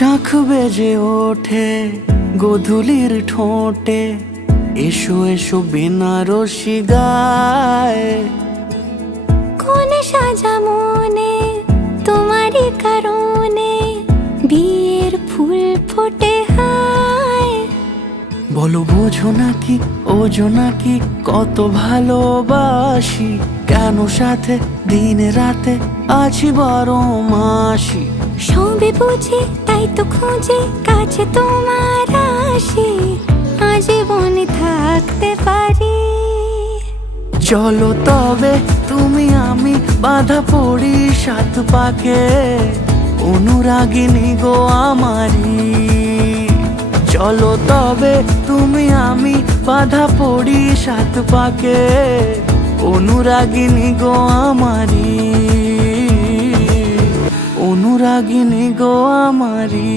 শাখ বেজে ওঠে গোধূলির ঠোঁটে, এসো এসো বেনারসি গায়। কোন সাজা মনে তোমারই কারণে, বিয়ের ফুল ফোটে হায়। বলো বোঝো নাকি ওজো নাকি কত ভালোবাসি, কেন সাথে দিনে রাতে আছি 12 মাসি। সবে বুঝি তাই তো খুঁজে কাছে তোমার আসি, আজীবনে থাকতে পারি। চলো তবে তুমি আমি বাঁধা পড়ি 7 পাকে, অনুরাগিনী গো আমারি। চলো তবে তুমি আমি বাঁধা পড়ি 7 পাকে, অনুরাগিনী গো আমারি, অনুরাগিনী গো আমারি।